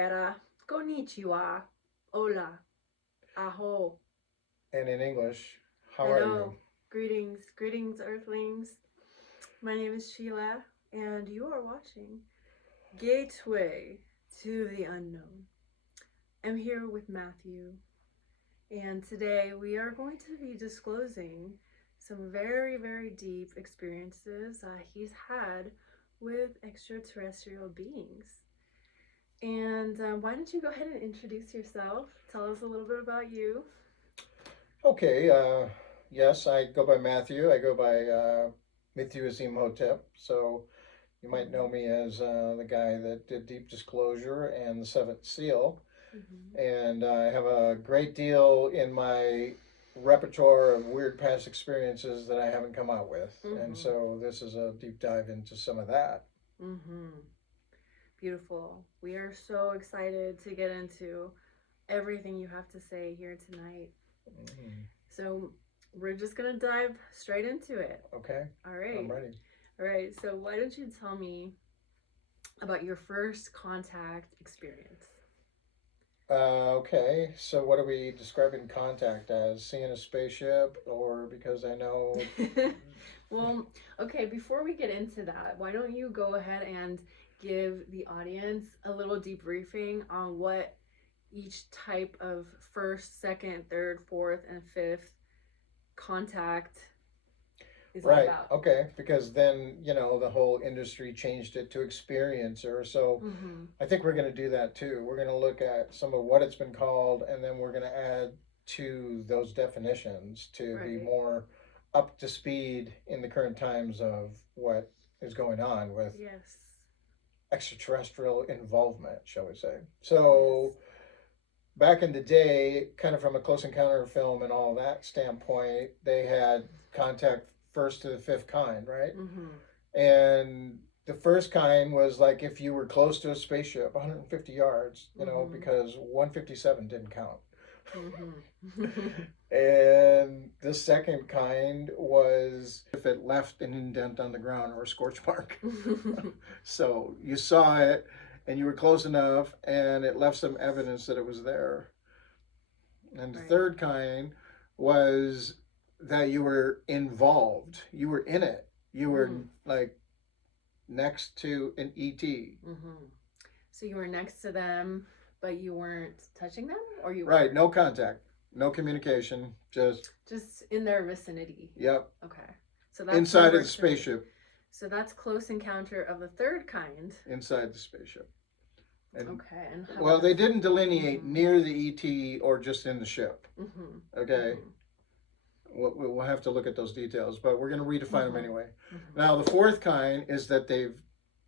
Buonasera, konnichiwa, hola, aho, And in English, how are you? hello, greetings, Earthlings. My name is Sheila, and you are watching Gateway to the Unknown. I'm here with Matthew, and today we are going to be disclosing some very deep experiences he's had with extraterrestrial beings. And why don't you go ahead and introduce yourself? Tell us a little bit about you. Okay, yes, I go by Matthew. I go by Mithyu Hotep. So you might know Mm-hmm. me as the guy that did Deep Disclosure and the Seventh Seal. Mm-hmm. And I have a great deal in my repertoire of weird past experiences that I haven't come out with. And Mm-hmm. so this is a deep dive into some of that. Mm-hmm. Beautiful. We are so excited to get into everything you have to say here tonight. Mhm. So we're just gonna dive straight into it. Okay, All I'm right. ready. All right. So why don't you tell me about your first contact experience? Okay, so what are we describing contact as? Seeing a spaceship, or because I know. Well, okay, before we get into that, why don't you go ahead and give the audience a little debriefing on what each type of first, second, third, fourth, and fifth contact is all Right, about? okay, because then, the whole industry changed it to experiencer. So Mm-hmm. I think we're going to do that too. We're going to look at some of what it's been called, and then we're going to add to those definitions to be Right. more up to speed in the current times of what is going on with Yes. extraterrestrial involvement, shall we say. Yes. So back in the day, kind of from a close encounter film and all that standpoint, they had contact first to the fifth kind, right? Mm-hmm. And the first kind was like if you were close to a spaceship, 150 yards, Mm-hmm. because 157 didn't count. Mm-hmm. And the second kind was if it left an indent on the ground or a scorch mark. So you saw it and you were close enough and it left some evidence that it was there. And the Right. third kind was that you were involved. You were in it. You were Mm. like next to an ET. Mm-hmm. So you were next to them, but you weren't touching them, or you Right, were no contact, no communication, just in their vicinity. yep, Okay. So that's inside of number the three. spaceship, So that's close encounter of the third kind. inside the spaceship. And Okay. And how well, about they didn't delineate mm-hmm. near the ET or just in the ship. Mm-hmm. Okay, Mm-hmm. we'll have to look at those details, but we're going to redefine them Mm-hmm. anyway. Mm-hmm. Now, the fourth kind is that they've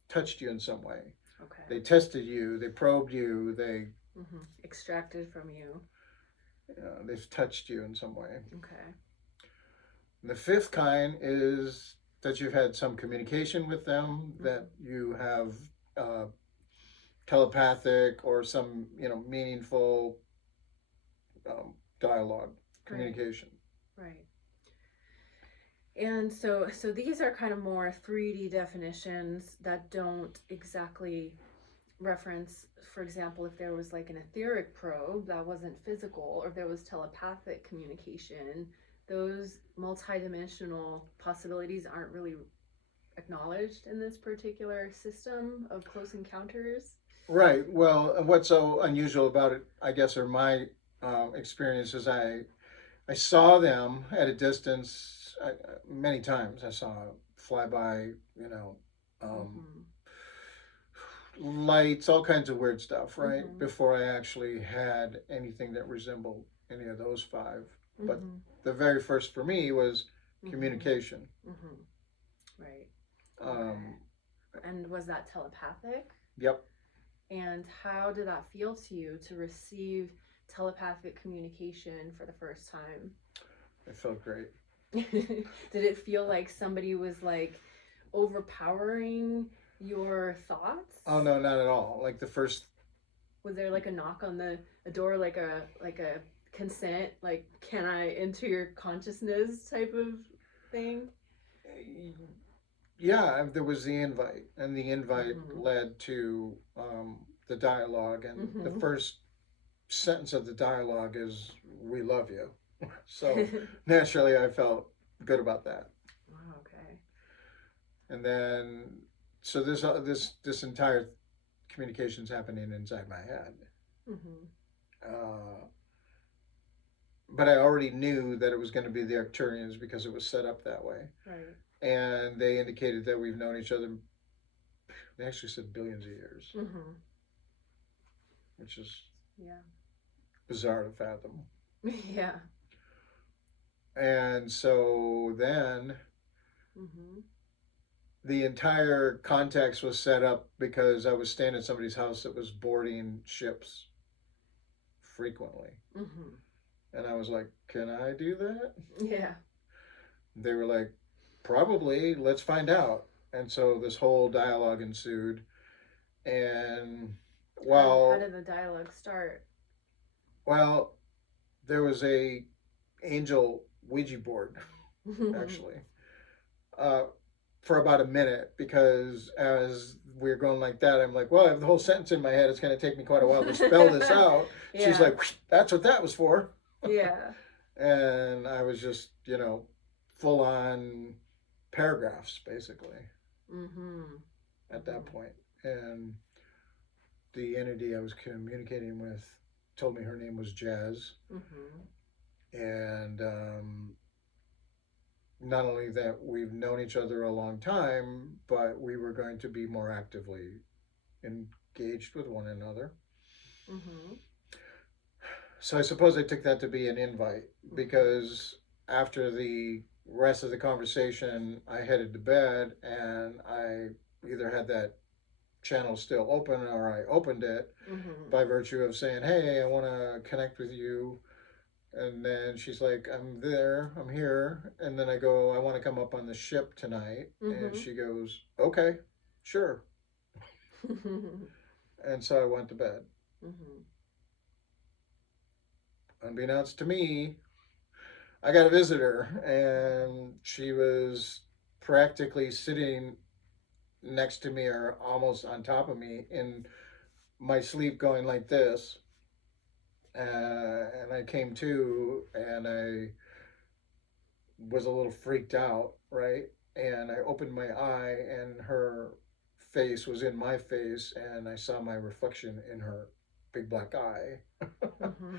touched you in some way. Okay. They tested you, they probed you, Mm-hmm. Extracted from you. they've touched you in some way. Okay. The fifth kind is that you've had some communication with them, that Mm-hmm. you have uh, telepathic or some meaningful dialogue, Right. communication. Right. And so these are kind of more 3D definitions that don't exactly reference, for example, if there was like an etheric probe that wasn't physical, or there was telepathic communication, those multidimensional possibilities aren't really acknowledged in this particular system of close encounters. Right. Well, what's so unusual about it, I guess, are my experiences. I saw them at a distance many times. I saw fly by, um, Mm-hmm. lights, all kinds of weird stuff, right? Mm-hmm. Before I actually had anything that resembled any of those five. But Mm-hmm. the very first for me was Mm-hmm. communication. Mm-hmm. Right. Um, Okay. And was that telepathic? yep. And how did that feel to you to receive telepathic communication for the first time? It felt great. Did it feel like somebody was like overpowering your thoughts? Oh no, not at all. Like the first. Was there like a knock on the a door, like a consent, like can I enter your consciousness type of thing? Yeah, there was the invite, and the invite Mm-hmm. led to the the dialogue, and the first sentence of the dialogue is "We love you." So naturally, I felt good about that. Oh, okay. And then, so this entire communication's happening inside my head. Mm-hmm. Uh, but I already knew that it was going to be the Arcturians because it was set up that way. Right. And they indicated that we've known each other. They actually said billions of years, Mm-hmm. which is Yeah. bizarre to fathom. Yeah. And so then Mm-hmm. the entire context was set up because I was staying at somebody's house that was boarding ships frequently. Mm-hmm. And I was like, can I do that? Yeah. They were like, probably, let's find out. And so this whole dialogue ensued. And How while, did the dialogue start? well, there was a angel Ouija board, actually, uh, for about a minute because as we were going like that, I'm like, well, I have the whole sentence in my head. It's going to take me quite a while to spell this out. Yeah. She's like, that's what that was for. Yeah. And I was just, full on paragraphs basically Mm-hmm. at that point. And the entity I was communicating with told me her name was Jazz. Mm-hmm. And not only that we've known each other a long time, but we were going to be more actively engaged with one another. Mm-hmm. So I suppose I took that to be an invite because after the rest of the conversation, I headed to bed and I either had that channel still open or I opened it Mm-hmm. by virtue of saying, hey, I want to connect with you. And then she's like, I'm there, I'm here. And then I go, I want to come up on the ship tonight. Mm-hmm. And she goes, okay, sure. And so I went to bed. Mm-hmm. Unbeknownst to me, I got a visitor, and she was practically sitting next to me or almost on top of me in my sleep, going like this. And I came to, and I was a little freaked out, right? And I opened my eye, and her face was in my face, and I saw my reflection in her big black eye. Mm-hmm.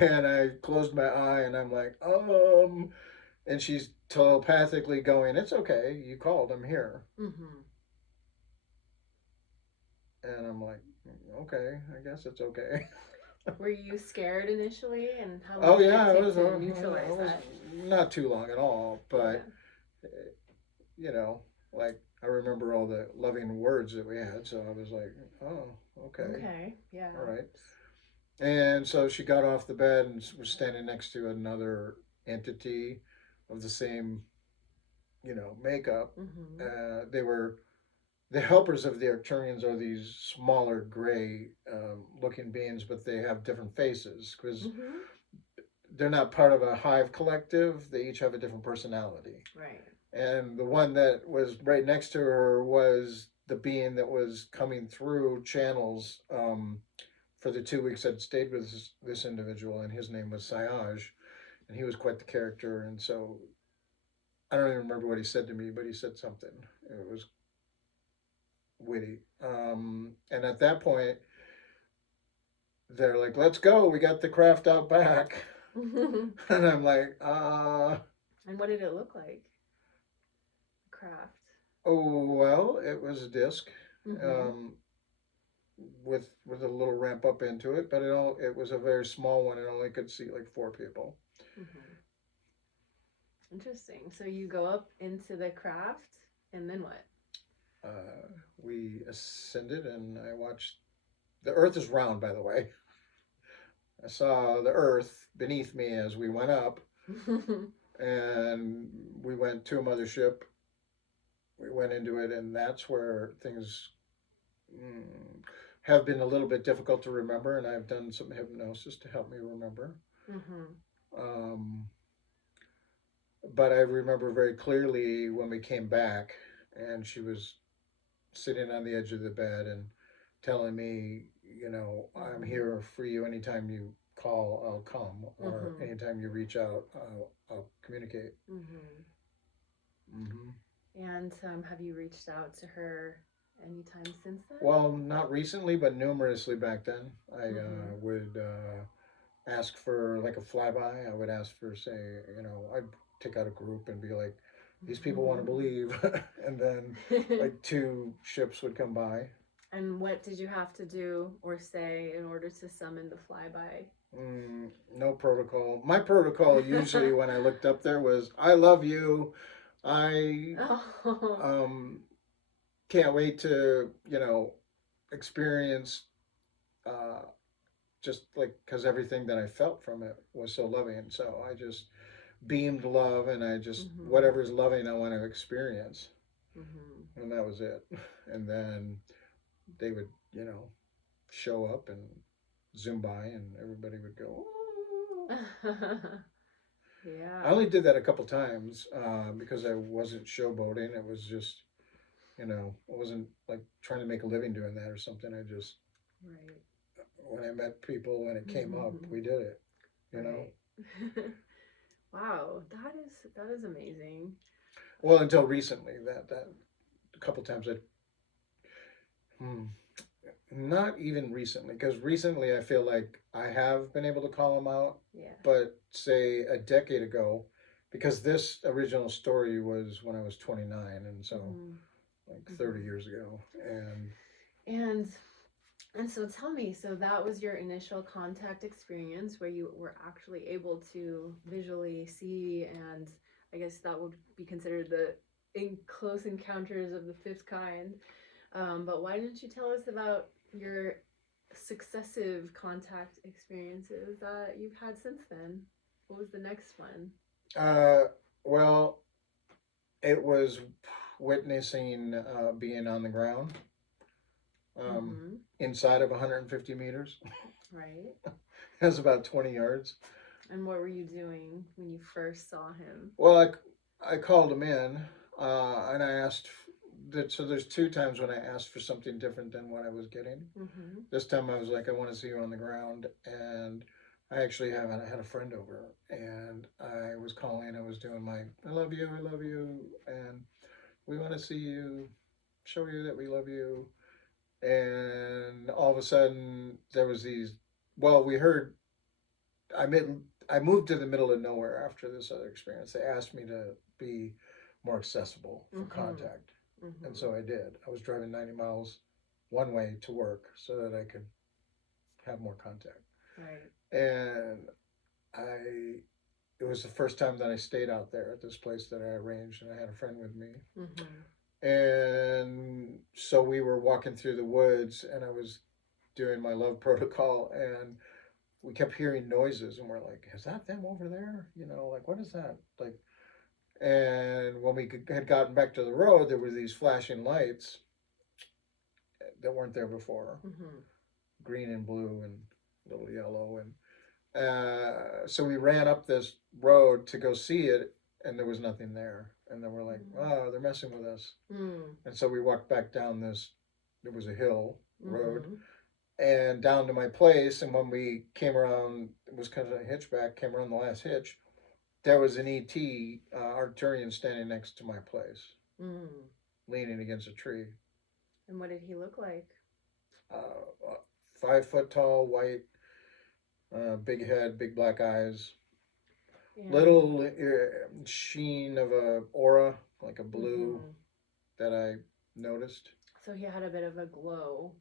And I closed my eye, and I'm like, and she's telepathically going, it's okay, you called, I'm here. Mm-hmm. And I'm like, okay, I guess it's okay. Were you scared initially, and how Oh long did yeah, it I take was, to neutralize I was that? not too long at all, but Yeah. you know, like I remember all the loving words that we had, so I was like, oh, okay, Okay. Yeah. all right. And so she got off the bed and was standing next to another entity of the same, makeup. Mm-hmm. They were the helpers of the Arcturians are these smaller gray looking beings, but they have different faces because Mm-hmm. they're not part of a hive collective. They each have a different personality. Right. And the one that was right next to her was the being that was coming through channels for the 2 weeks I'd stayed with this individual, and his name was Sayaj, and he was quite the character. And so I don't even remember what he said to me, but he said something. It was witty. And at that point, they're like, let's go. We got the craft out back. And I'm like, And what did it look like? Craft. oh, well, it was a disc. Mm-hmm. With a little ramp up into it, but it was a very small one. It only could seat like 4 people. Mm-hmm. Interesting. So you go up into the craft, and then what? We ascended, and I watched. The Earth is round, by the way. I saw the Earth beneath me as we went up, and we went to a mothership. We went into it, and that's where things have been a little bit difficult to remember, and I've done some hypnosis to help me remember. Mm-hmm. But I remember very clearly when we came back, and she was sitting on the edge of the bed and telling me, you know, I'm Mhm. here for you. Anytime you call, I'll come, or Mhm. anytime you reach out, I'll communicate. Mhm. Hmm. And have you reached out to her anytime since then? Well, not recently, but numerously back then. I Mhm. would ask for like a flyby. I would ask for, say, you know, I'd take out a group and be like, these people want to believe. And then like two ships would come by. And what did you have to do or say in order to summon the flyby? No protocol. My protocol usually when I looked up there was, I love you. I Oh. um, can't wait to, you know, experience uh, just like, because everything that I felt from it was so loving. And so I just beamed love, and I just, Mhm. whatever's loving, I want to experience. Mhm. And that was it. And then they would, you know, show up and zoom by, and everybody would go, "Oh." I Yeah. only did that a couple times because I wasn't showboating. It was just, you know, I wasn't like trying to make a living doing that or something. I just, Right. when I met people and it came up, Mhm. we did it, you know? Right. Wow, that is amazing. Well, until recently, that a couple times hmm, not even recently, because recently I feel like I have been able to call them out, Yeah. but say a decade ago, because this original story was when I was 29, and so Mhm. like 30 Mhm. years ago. And And and so tell me, so that was your initial contact experience where you were actually able to visually see, and I guess that would be considered the close encounters of the fifth kind. But why didn't you tell us about your successive contact experiences that you've had since then? What was the next one? uh, well, it was witnessing being on the ground um, Mm-hmm. inside of 150 meters. Right. It was about 20 yards. And what were you doing when you first saw him? Well, I called him in and I asked. So there's two times when I asked for something different than what I was getting. Mm-hmm. This time I was like, I want to see you on the ground, and I actually haven't had a friend over, and I was calling. I was doing my I love you, and we want to see you, show you that we love you, and all of a sudden there was these. Well, we heard. I made. I moved to the middle of nowhere after this other experience. They asked me to be more accessible for Mm-hmm. contact, and Mm-hmm. so I did. I was driving 90 miles one way to work so that I could have more contact. Right. And I it was the first time that I stayed out there at this place that I arranged, and I had a friend with me. Mm-hmm. And so we were walking through the woods, and I was doing my love protocol, and we kept hearing noises, and we're like, "Is that them over there? You know, like what is that?" Like, and when we had gotten back to the road, there were these flashing lights that weren't there before, Mm-hmm. green and blue and a little yellow, and so we ran up this road to go see it, and there was nothing there. And then we're like, oh, they're messing with us. Mm-hmm. And so we walked back down this, it was a hill road, Mm-hmm. and down to my place. And when we came around, it was kind of a hitchback, came around the last hitch, there was an ET Arcturian standing next to my place, Mm. leaning against a tree. And what did he look like? 5 foot tall, white, big head, big black eyes, And little sheen of a aura, like a blue, mm-hmm. that I noticed. So he had a bit of a glow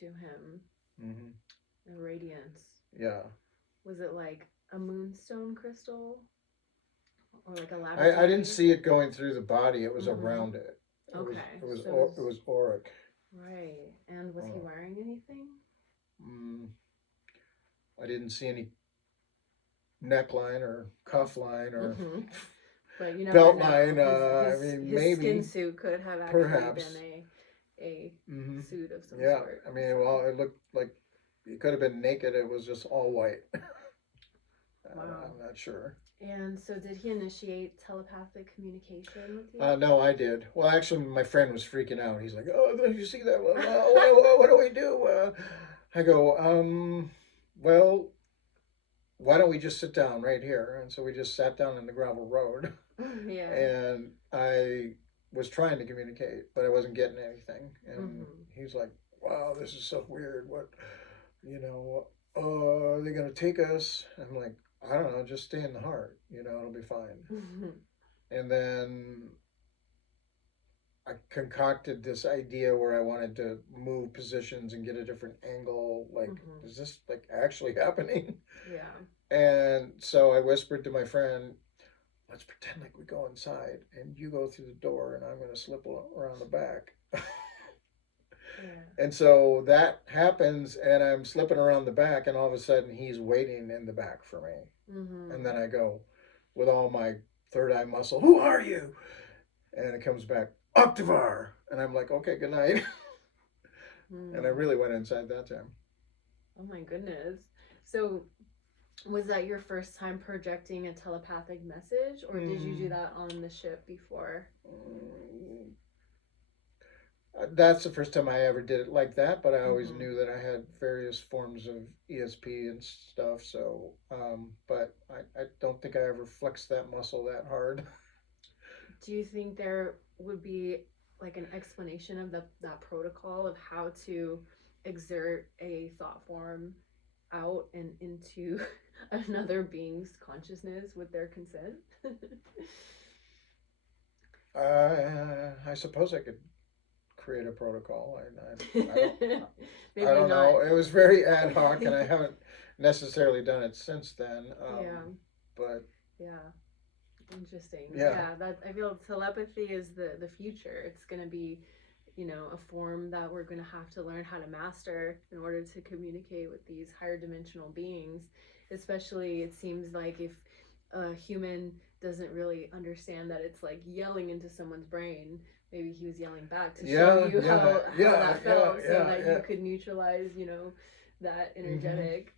to him, Hmm. a radiance. Yeah, Was it like a moonstone crystal or like a I didn't labradorite? see it going through the body. It was Mm-hmm. around it. Okay, It was so it it was was auric. right. And was he Uh, wearing anything? mm, I didn't see any neckline or cuff line or Mm-hmm. But you never belt know. line. His I his mean, his skin maybe, suit could have actually been perhaps. a Hmm. suit of some Yeah, sort. I mean, So well, it looked like it could have been naked. It was just all white. wow. I'm not sure. And so did he initiate telepathic communication with you? No, I did. Well, actually, my friend was freaking out. He's like, "Oh, did you see that? What do we do? I go, well, why don't we just sit down right here? And so we just sat down in the gravel road, Yeah. and I was trying to communicate, but I wasn't getting anything. And Mm-hmm. he's like, wow, this is so weird. What, you know, are they going to take us? I'm like, I don't know, just stay in the heart, it'll be fine. Mm-hmm. And then I concocted this idea where I wanted to move positions and get a different angle. Like, Mm-hmm. is this like actually happening? Yeah. And so I whispered to my friend, let's pretend like we go inside and you go through the door and I'm going to slip around the back. Yeah. And so that happens and I'm slipping around the back and all of a sudden he's waiting in the back for me. And Mm-hmm. then I go with all my third eye muscle, who are you? And it comes back, Octavar. And I'm like, okay, good night. And I Mm. really went inside that time. Oh my goodness. So, was that your first time projecting a telepathic message, or did you do Mm, that on the ship before? mm, that's the first time I ever did it like that, but I always Mm-hmm. knew that I had various forms of ESP and stuff. So, but I don't think I ever flexed that muscle that hard. Do you think there would be like an explanation of that protocol of how to exert a thought form out and into another being's consciousness with their consent? I suppose I could create a protocol. I Maybe don't not. know. It was very ad hoc, and I haven't necessarily done it since then. Yeah, But yeah. Interesting. yeah, Yeah, that I feel telepathy is the future. It's going to be, a form that we're going to have to learn how to master in order to communicate with these higher dimensional beings. Especially, it seems like if a human doesn't really understand that it's like yelling into someone's brain, maybe he was yelling back to show yeah, you yeah, how yeah, that yeah, felt, so yeah, that yeah. you could neutralize, that Mm-hmm. energetic.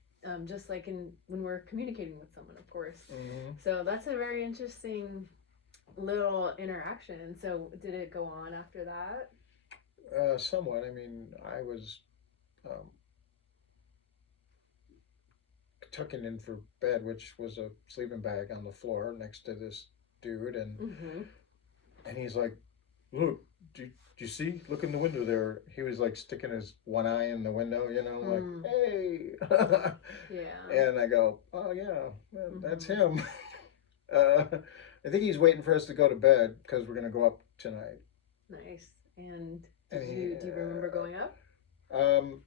Just like in when we're communicating with someone, of course. Mm-hmm. So that's a very interesting little interaction. So did it go on after that? Somewhat. I mean, I was um, tucking in for bed, which was a sleeping bag on the floor next to this dude, and Mm-hmm. he's like, "Look, do you see? Look in the window there." He was like sticking his one eye in the window, like, Mm. "Hey," Yeah. and I go, "Oh yeah, that's Mm-hmm. him." Uh, I think he's waiting for us to go to bed because we're gonna go up tonight. Nice. And And do you remember going up? um,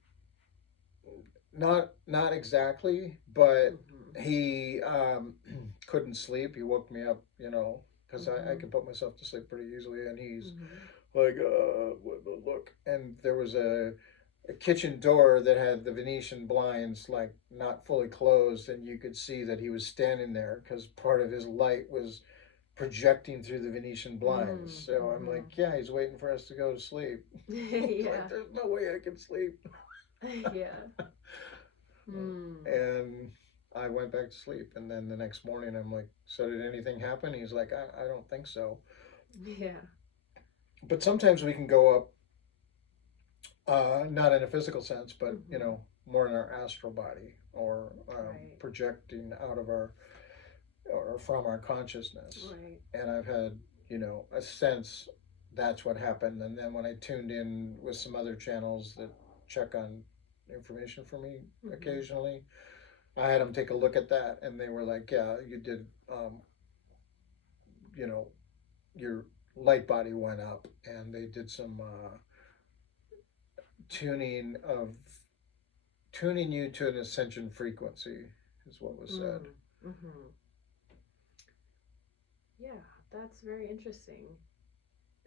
not exactly, but Mm-hmm. he couldn't sleep. He woke me up, because I Mm-hmm. can put myself to sleep pretty easily. And he's Mm-hmm. like, look. And there was a kitchen door that had the Venetian blinds like not fully closed, and you could see that he was standing there because part of his light was projecting through the Venetian blinds. So I'm Mm-hmm. like, yeah, he's waiting for us to go to sleep. It's like, Yeah. there's no way I can sleep. Yeah. Mm. And I went back to sleep. And then the next morning, I'm like, so did anything happen? He's like, I don't think so. Yeah. But sometimes we can go up, not in a physical sense, but, Mm-hmm. more in our astral body or Right. projecting out of our or from our consciousness. Right. And I've had, a sense that's what happened. And then when I tuned in with some other channels that check on information for me Mm-hmm. occasionally, I had them take a look at that, and they were like, "Yeah, you did. You know, your light body went up, and they did some tuning of tuning you to an ascension frequency," is what was said. Mm. Mm-hmm. Yeah, that's very interesting.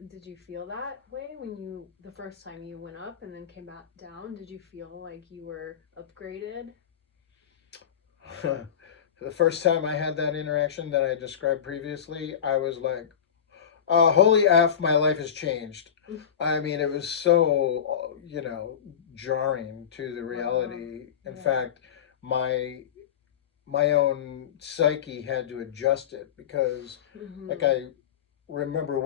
Did you feel that way when the first time you went up and then came back down? Did you feel like you were upgraded? The first time I had that interaction that I described previously, I was like, holy F, my life has changed. I mean, it was so, jarring to the Wow. reality. In Yeah. fact, my my own psyche had to adjust it because, like, Mm-hmm. I remember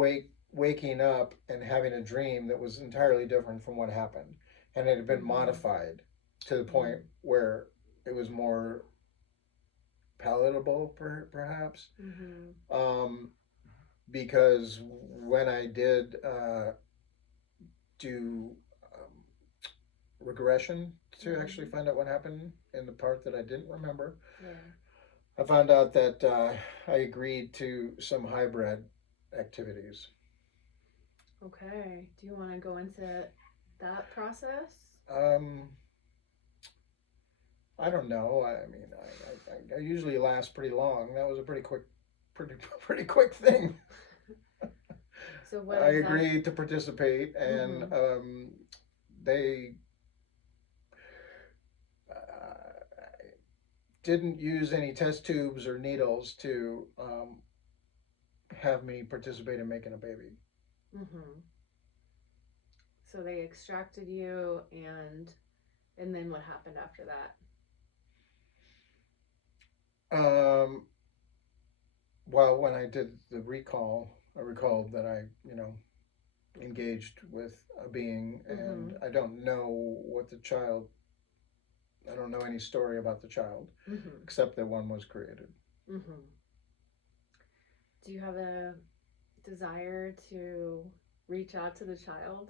waking up and having a dream that was entirely different from what happened, and it had been Mm-hmm. modified. to the point where it was more palatable, perhaps. Mm-hmm. Because when I did do regression to actually find out what happened in the part that I didn't remember, Yeah. I found out that I agreed to some hybrid activities. Okay. Do you want to go into that process? Um, I don't know. I mean, I usually last pretty long. That was a pretty pretty quick thing. So what I is that? agreed to participate, and Mm-hmm. they uh, didn't use any test tubes or needles to have me participate in making a baby. Mm-hmm. So they extracted you, and then what happened after that? Um, well, when I did the recall, I recalled that I, engaged with a being, and Mm-hmm. I don't know what the child. I don't know any story about the child Mm-hmm. except that one was created. Mm-hmm. Do you have a desire to reach out to the child?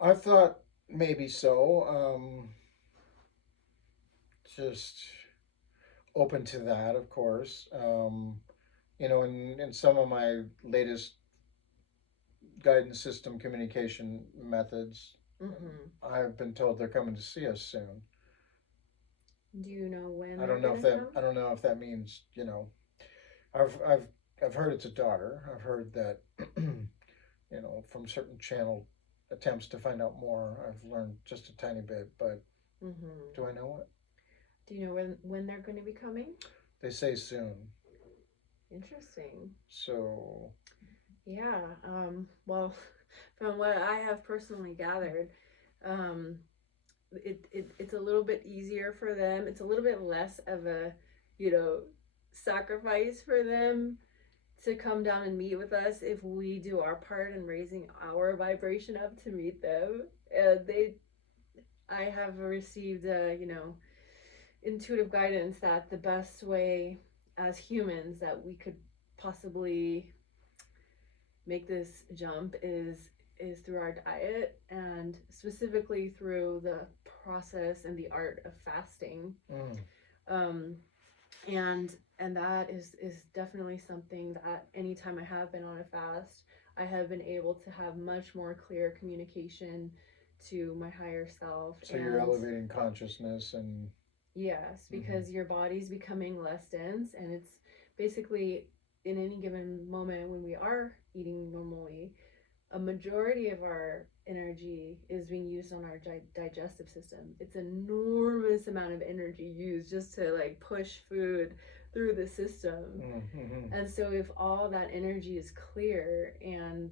I thought maybe so. Just open to that, of course. In some of my latest guidance system communication methods, Mm-hmm. I've been told they're coming to see us soon. Do you know when I they're don't know if gonna that come? I don't know if that means I've I've I've heard it's a daughter. I've heard that from certain channel attempts to find out more. I've learned just a tiny bit, but Mm-hmm. do I know it? Do you know when they're going to be coming? They say soon. Interesting. So Yeah. Well, from what I have personally gathered, um, it's a little bit easier for them. It's a little bit less of a, you know, sacrifice for them to come down and meet with us if we do our part in raising our vibration up to meet them. I have received, intuitive guidance that the best way as humans that we could possibly make this jump is through our diet, and specifically through the process and the art of fasting. mm, um, and that is definitely something that anytime I have been on a fast, I have been able to have much more clear communication to my higher self. so you're And elevating consciousness and yes, mm-hmm. because your body's becoming less dense, and it's basically in any given moment when we are eating normally, a majority of our energy is being used on our digestive system. It's an enormous amount of energy used just to like push food through the system. Mm-hmm. And so if all that energy is clear, and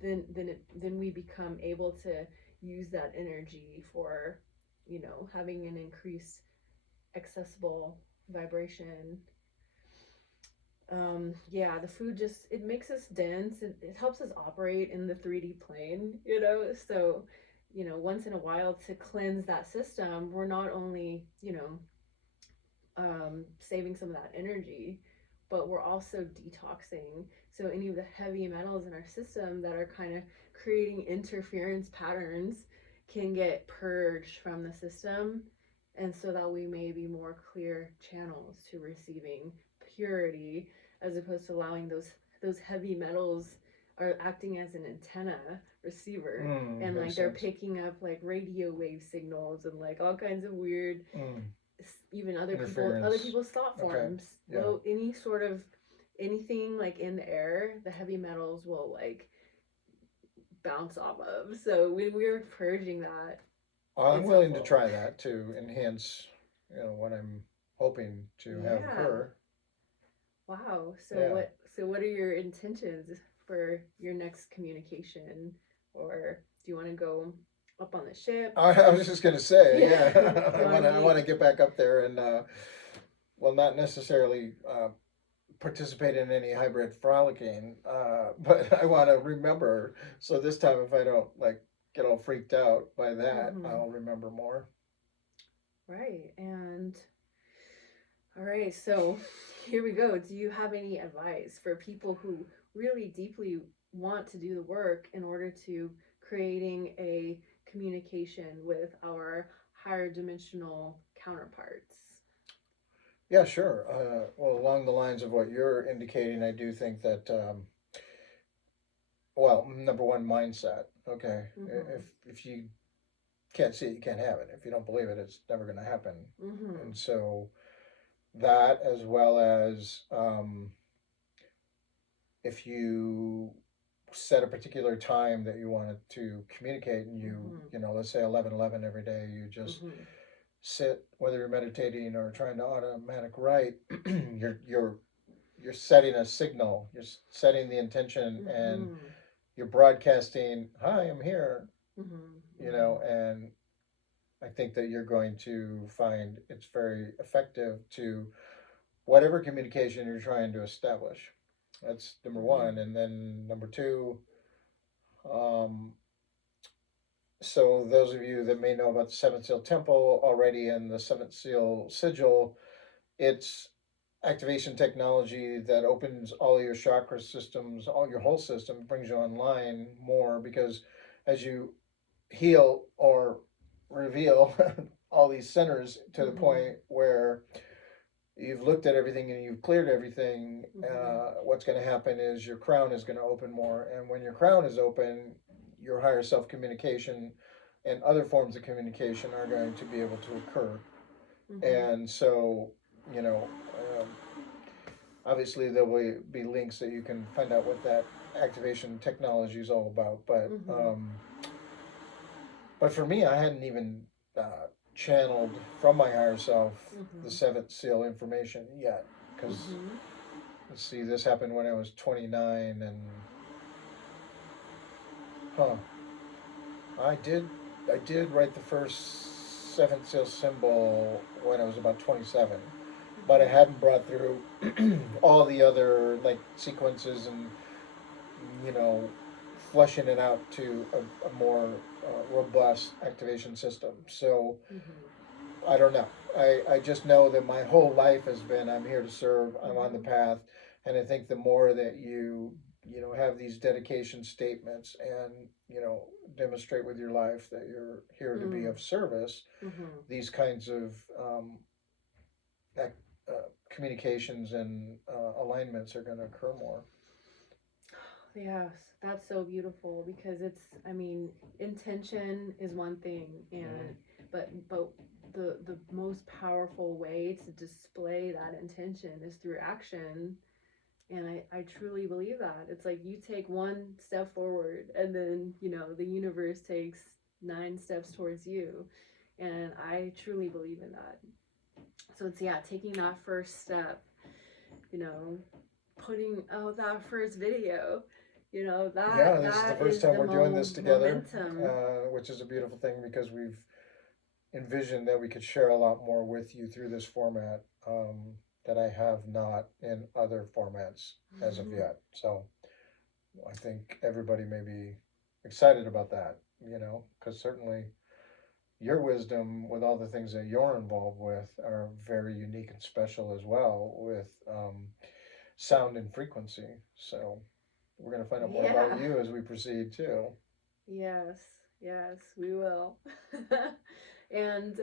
then we become able to use that energy for, having an increased accessible vibration. Yeah, the food just, it makes us dense. It helps us operate in the 3D plane, so once in a while, to cleanse that system, we're not only saving some of that energy, but we're also detoxing. So any of the heavy metals in our system that are kind of creating interference patterns can get purged from the system, and so that we may be more clear channels to receiving purity, as opposed to allowing those heavy metals are acting as an antenna receiver, and like Makes they're sense. picking up like radio wave signals and like all kinds of weird, Mm. even other Interference. people's thought Okay. forms. Yeah. Any sort of anything like in the air, the heavy metals will like bounce off of. So when we're purging that, I'm it's willing to helpful. try that to enhance, what I'm hoping to have Yeah. occur. Wow. Yeah. So what are your intentions for your next communication? Or do you want to go up on the ship? I was just gonna say, Yeah. yeah, Do you want to I meet? want to get back up there and, well, not necessarily participate in any hybrid frolicking, but I want to remember. So this time, if I don't like get all freaked out by that, Mm-hmm. I'll remember more. Right. And all right, so here we go. Do you have any advice for people who really deeply want to do the work in order to creating a communication with our higher dimensional counterparts? Yeah, sure. Well, along the lines of what you're indicating, I do think that, well, number one, mindset. Okay, Mm-hmm. if you can't see it, you can't have it. If you don't believe it, it's never going to happen. Mm-hmm. And so that, as well as if you set a particular time that you wanted to communicate, and you know, let's say 11:11 every day, you just Mm-hmm. sit, whether you're meditating or trying to automatic write, you're setting a signal, you're setting the intention, and Mm-hmm. you're broadcasting, "Hi, I'm here," Mm-hmm. you Mm-hmm. know, and I think that you're going to find it's very effective to whatever communication you're trying to establish. That's number Mm-hmm. one. And then number two, um, so those of you that may know about the Seventh Seal Temple already and the Seventh Seal Sigil, it's activation technology that opens all your chakra systems, all your whole system, brings you online more because as you heal or reveal all these centers to the Mm-hmm. point where you've looked at everything and you've cleared everything, Mm-hmm. what's going to happen is your crown is going to open more. And when your crown is open, your higher self communication and other forms of communication are going to be able to occur. Mm-hmm. And so, you know, um, obviously there will be links that you can find out what that activation technology is all about. Mm-hmm. But for me, I hadn't even channeled from my higher self the Mm-hmm. seventh seal information yet. Because, Mm-hmm. let's see, this happened when I was 29, and, huh, I did, I did write the first seventh seal symbol when I was about 27. But I hadn't brought through all the other, like, sequences and, you know, fleshing it out to a more robust activation system. So Mm-hmm. I don't know. I just know that my whole life has been I'm here to serve. I'm on the Mm-hmm. path, and I think the more that you know have these dedication statements and you know demonstrate with your life that you're here to be Mm-hmm. of service, Mm-hmm. these kinds of ac- communications and alignments are going to occur more. Yes, that's so beautiful because it's, I mean, intention is one thing, and Mm-hmm. but the most powerful way to display that intention is through action. And I truly believe that. It's like you take one step forward and then, the universe takes 9 steps towards you. And I truly believe in that. So it's, yeah, taking that first step, you know, putting out that first video, Yeah, that this is the that first is time the we're doing this together, momentum. which is a beautiful thing because we've envisioned that we could share a lot more with you through this format that I have not in other formats as of yet. So I think everybody may be excited about that, you know, because certainly your wisdom with all the things that you're involved with are very unique and special as well with sound and frequency. So we're going to find out more about Yeah. you as we proceed too. Yes. Yes, we will. And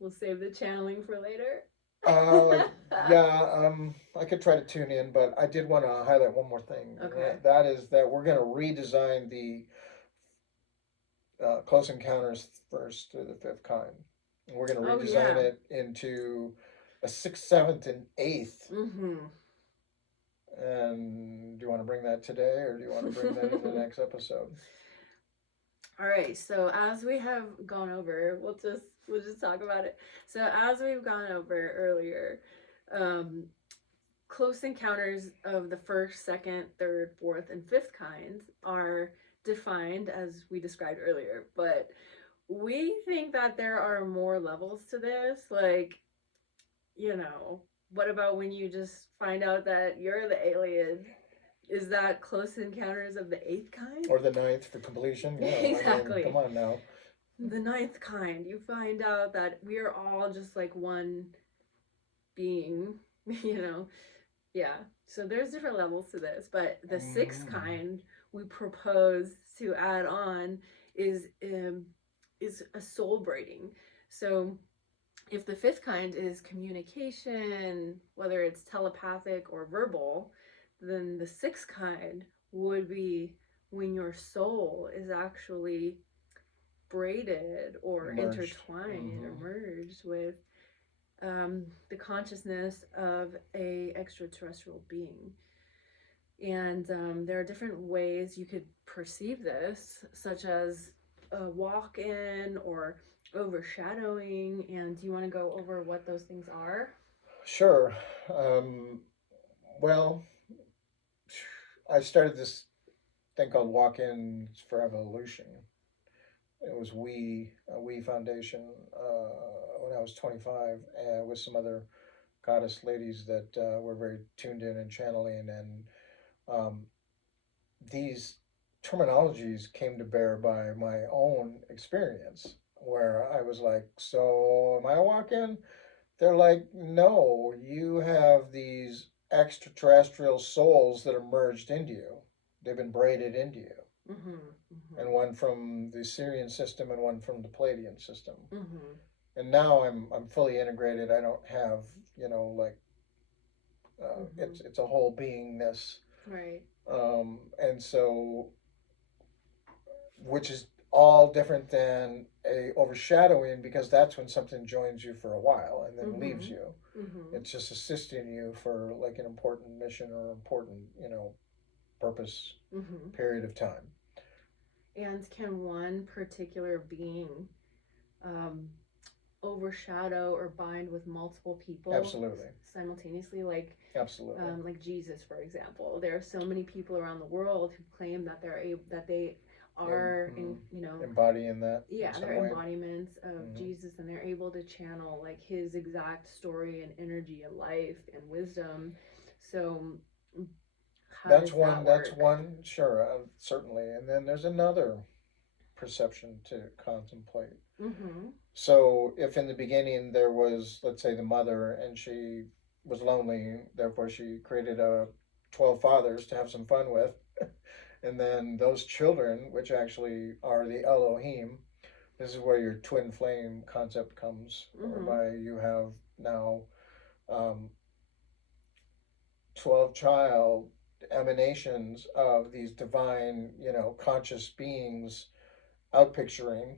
we'll save the channeling for later. Uh, yeah, I could try to tune in, but I did want to highlight one more thing, and Okay. that is that we're going to redesign the Close Encounters first through the fifth kind. We're going to Oh redesign yeah. it into a sixth, seventh, and eighth. Mhm. And do you want to bring that today, or do you want to bring that in the next episode? All right. So as we have gone over, we'll just talk about it. So as we've gone over earlier, um, close encounters of the first, second, third, fourth, and fifth kinds are defined as we described earlier, but we think that there are more levels to this. Like, what about when you just find out that you're the alien? Is that close encounters of the eighth kind? Or the ninth for completion? Yeah, I mean, come Exactly. on now. the ninth kind, you find out that we are all just like one being, you know. Yeah. So there's different levels to this, but the sixth Mm. kind we propose to add on is a soul braiding. So if the fifth kind is communication, whether it's telepathic or verbal, then the sixth kind would be when your soul is actually braided or Merged. intertwined or Mm-hmm. merged with the consciousness of a extraterrestrial being. And there are different ways you could perceive this, such as a walk in or overshadowing. And do you want to go over what those things are? Sure. Um, well, I started this thing called Walk-ins for Evolution. It was We Foundation when I was 25, with some other goddess ladies that were very tuned in and channeling, and um, these terminologies came to bear by my own experience, where I was like, "So am I a walk-in?" They're like, "No, you have these extraterrestrial souls that are merged into you. They've been braided into you." Mm-hmm. Mm-hmm. And one from the Syrian system and one from the Palladian system. Mm-hmm. And now I'm fully integrated. I don't have, like, Mm-hmm. it's a whole beingness. Right. And so, which is all different than a overshadowing, because that's when something joins you for a while and then Mm-hmm. leaves you. Mm-hmm. It's just assisting you for like an important mission or important, purpose Mm-hmm. period of time. And can one particular being um, overshadow or bind with multiple people Absolutely. simultaneously, Absolutely. like Jesus, for example? There are so many people around the world who claim that they are in, Embodying that in yeah, some they're way. embodiments of Mm-hmm. Jesus, and they're able to channel like his exact story and energy and life and wisdom. So how That's does one. that That's work? one. Sure, certainly. And then there's another perception to contemplate. Mm-hmm. So, if in the beginning there was, let's say, the mother, and she was lonely, therefore she created 12 fathers to have some fun with, and then those children, which actually are the Elohim, this is where your twin flame concept comes, Mm-hmm. whereby you have now um, 12 child emanations of these divine, conscious beings outpicturing.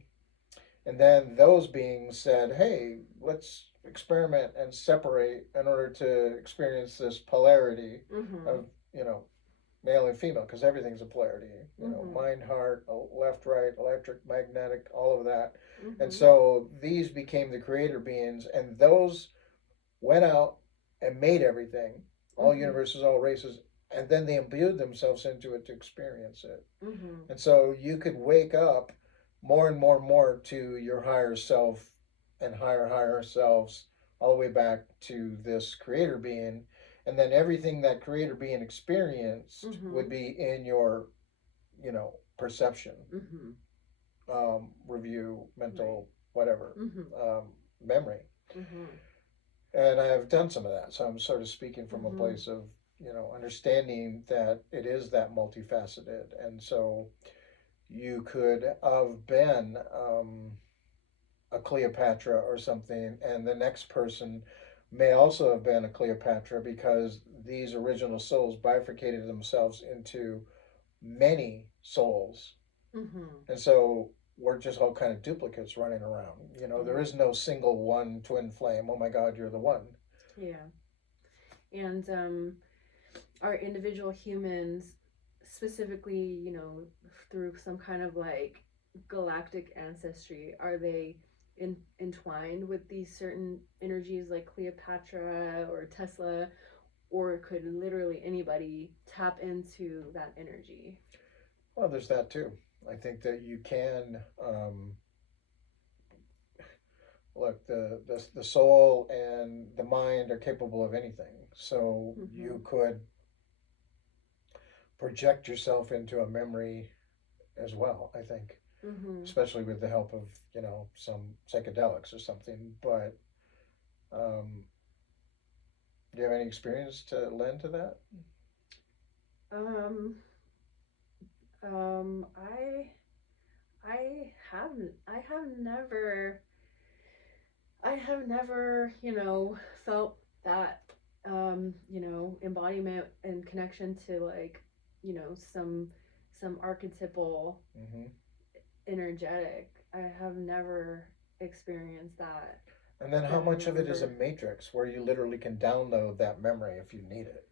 And then those beings said, hey, let's experiment and separate in order to experience this polarity Mm-hmm. of, you know, male and female, because everything's a polarity, Mm-hmm. mind, heart, left, right, electric, magnetic, all of that. And Mm-hmm. so these became the creator beings, and those went out and made everything, all Mm-hmm. universes, all races, and then they imbued themselves into it to experience it. Mm-hmm. And so you could wake up more and more and more to your higher self and higher selves, all the way back to this creator being. And then everything that creator being experienced Mm-hmm. would be in your, perception, Mm-hmm. review, Right. mental, whatever, Mm-hmm. um, memory. Mm-hmm. And I've done some of that. So I'm sort of speaking from a Mm-hmm. place of, understanding that it is that multifaceted. And so you could have been a Cleopatra or something, and the next person may also have been a Cleopatra, because these original souls bifurcated themselves into many souls. Mm-hmm. And so we're just all kind of duplicates running around. There Yeah. is no single one twin flame. Oh my God, you're the one. Yeah. And are individual humans specifically, through some kind of like galactic ancestry, are they entwined with these certain energies like Cleopatra or Tesla, or could literally anybody tap into that energy? Well, there's that too. I think that you can, look, the soul and the mind are capable of anything. So Mm-hmm. you could project yourself into a memory as well, I think. Mm-hmm. especially with the help of, you know, some psychedelics or something. But um, do you have any experience to lend to that? Um, I I have never, felt that, embodiment and connection to like, some archetypal Hmm. energetic. I have never experienced that And then how that I much of it is a remember. matrix where you literally can download that memory if you need it?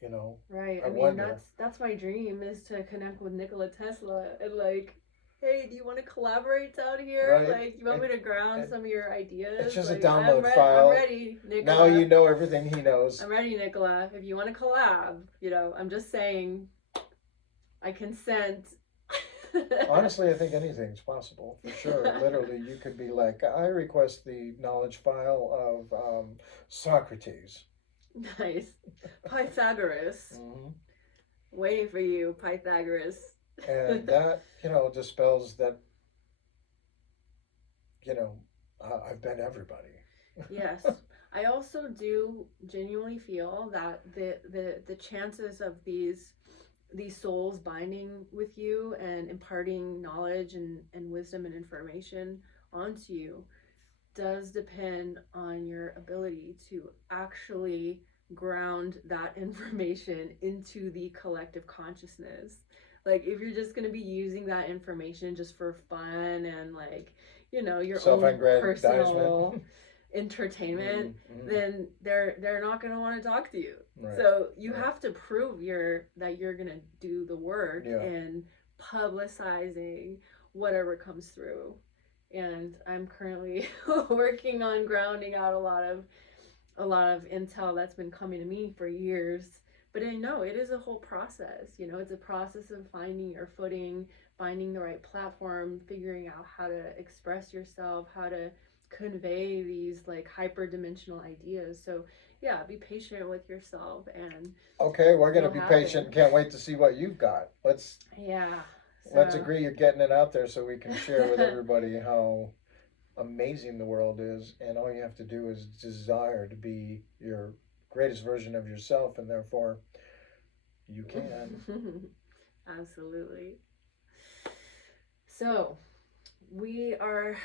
You know, Right. I I mean, wonder. that's my dream is to connect with Nikola Tesla and like, hey, do you want to collaborate out here? Right? Like, you want me to ground And some of your it's ideas? just a Like, I'm download ready. I'm file. ready, Now you Nikola. know everything he knows. I'm ready, Nicola. If you want to collab, I'm just saying, I consent. Honestly, I think anything's possible for sure. Literally, you could be like, I request the knowledge file of Socrates. Nice. Pythagoras. Hmm. Waiting for you, Pythagoras. And that, you know, dispels that, you know, I've been everybody. Yes. I also do genuinely feel that the chances of these souls binding with you and imparting knowledge and wisdom and information onto you does depend on your ability to actually ground that information into the collective consciousness. Like, if you're just going to be using that information just for fun and, like, your Self own aggrandizement. personal entertainment, Mm-hmm. then they're not going to want to talk to you. Right. So you Right. have to prove that you're going to do the work Yeah. in publicizing whatever comes through. And I'm currently working on grounding out a lot of intel that's been coming to me for years. But I know it is a whole process. It's a process of finding your footing, finding the right platform, figuring out how to express yourself, how to convey these like hyperdimensional ideas. So yeah, be patient with yourself and Okay, we're gonna it'll be happen. patient. Can't wait to see what you've got. Yeah. Let's So agree you're getting it out there so we can share with everybody how amazing the world is, and all you have to do is desire to be your greatest version of yourself, and therefore you can. absolutely. So we are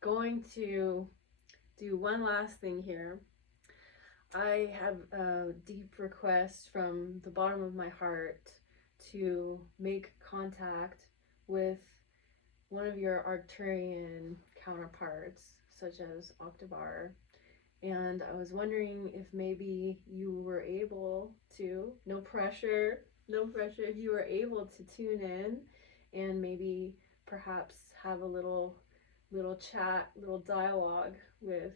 going to do one last thing here. I have a deep request from the bottom of my heart to make contact with one of your Arcturian counterparts, such as Octobar. And I was wondering if maybe you were able to, no pressure, no pressure, if you were able to tune in and maybe perhaps have a little chat, little dialogue with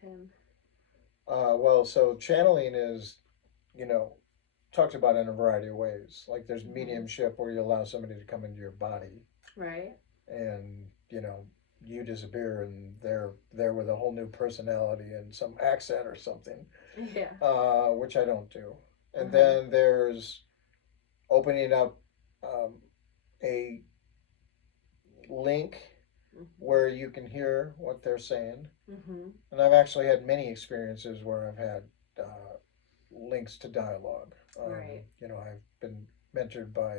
him. Well, so channeling is, you know, talked about in a variety of ways. Like there's Mm-hmm. mediumship where you allow somebody to come into your body, Right? and you know you disappear and they're there with a whole new personality and some accent or something, Yeah. which I don't do. And Uh-huh. then there's opening up um, a link Mm-hmm. where you can hear what they're saying. Mm-hmm. And I've actually had many experiences where I've had links to dialogue. Right. You know, I've been mentored by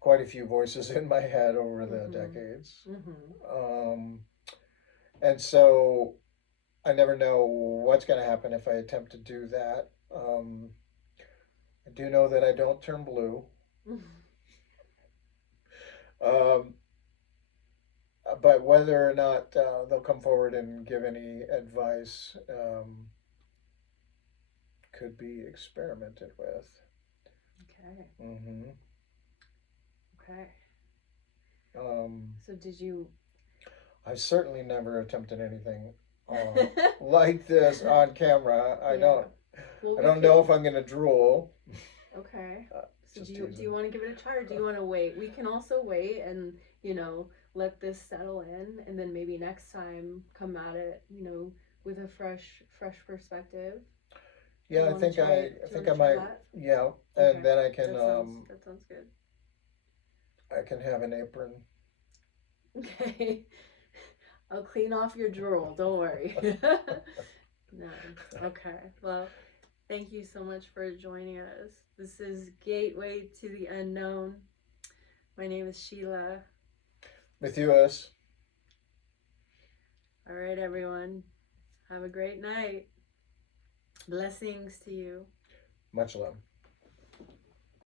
quite a few voices in my head over the Mm-hmm. decades. Mm-hmm. Um, and so I never know what's going to happen if I attempt to do that. I do know that I don't turn blue. Um, but whether or not they'll come forward and give any advice could be experimented with. Okay. Mm-hmm. Okay. Um, So did you I've certainly never attempted anything like this on camera. Yeah. Well, I we don't could. know if I'm gonna drool. Okay. So do Just you teasing. want to give it a try or do you want to wait? We can also wait and, let this settle in and then maybe next time come at it, with a fresh perspective. Do Yeah, you want to try I do you think want I to try might. that? Yeah, and Okay. then I can That sounds good. I can have an apron. Okay. I'll clean off your drool. Don't worry. No. Okay. Well, thank you so much for joining us. This is Gateway to the Unknown. My name is Sheila. With us. All right, everyone. Have a great night. Blessings to you. Much love.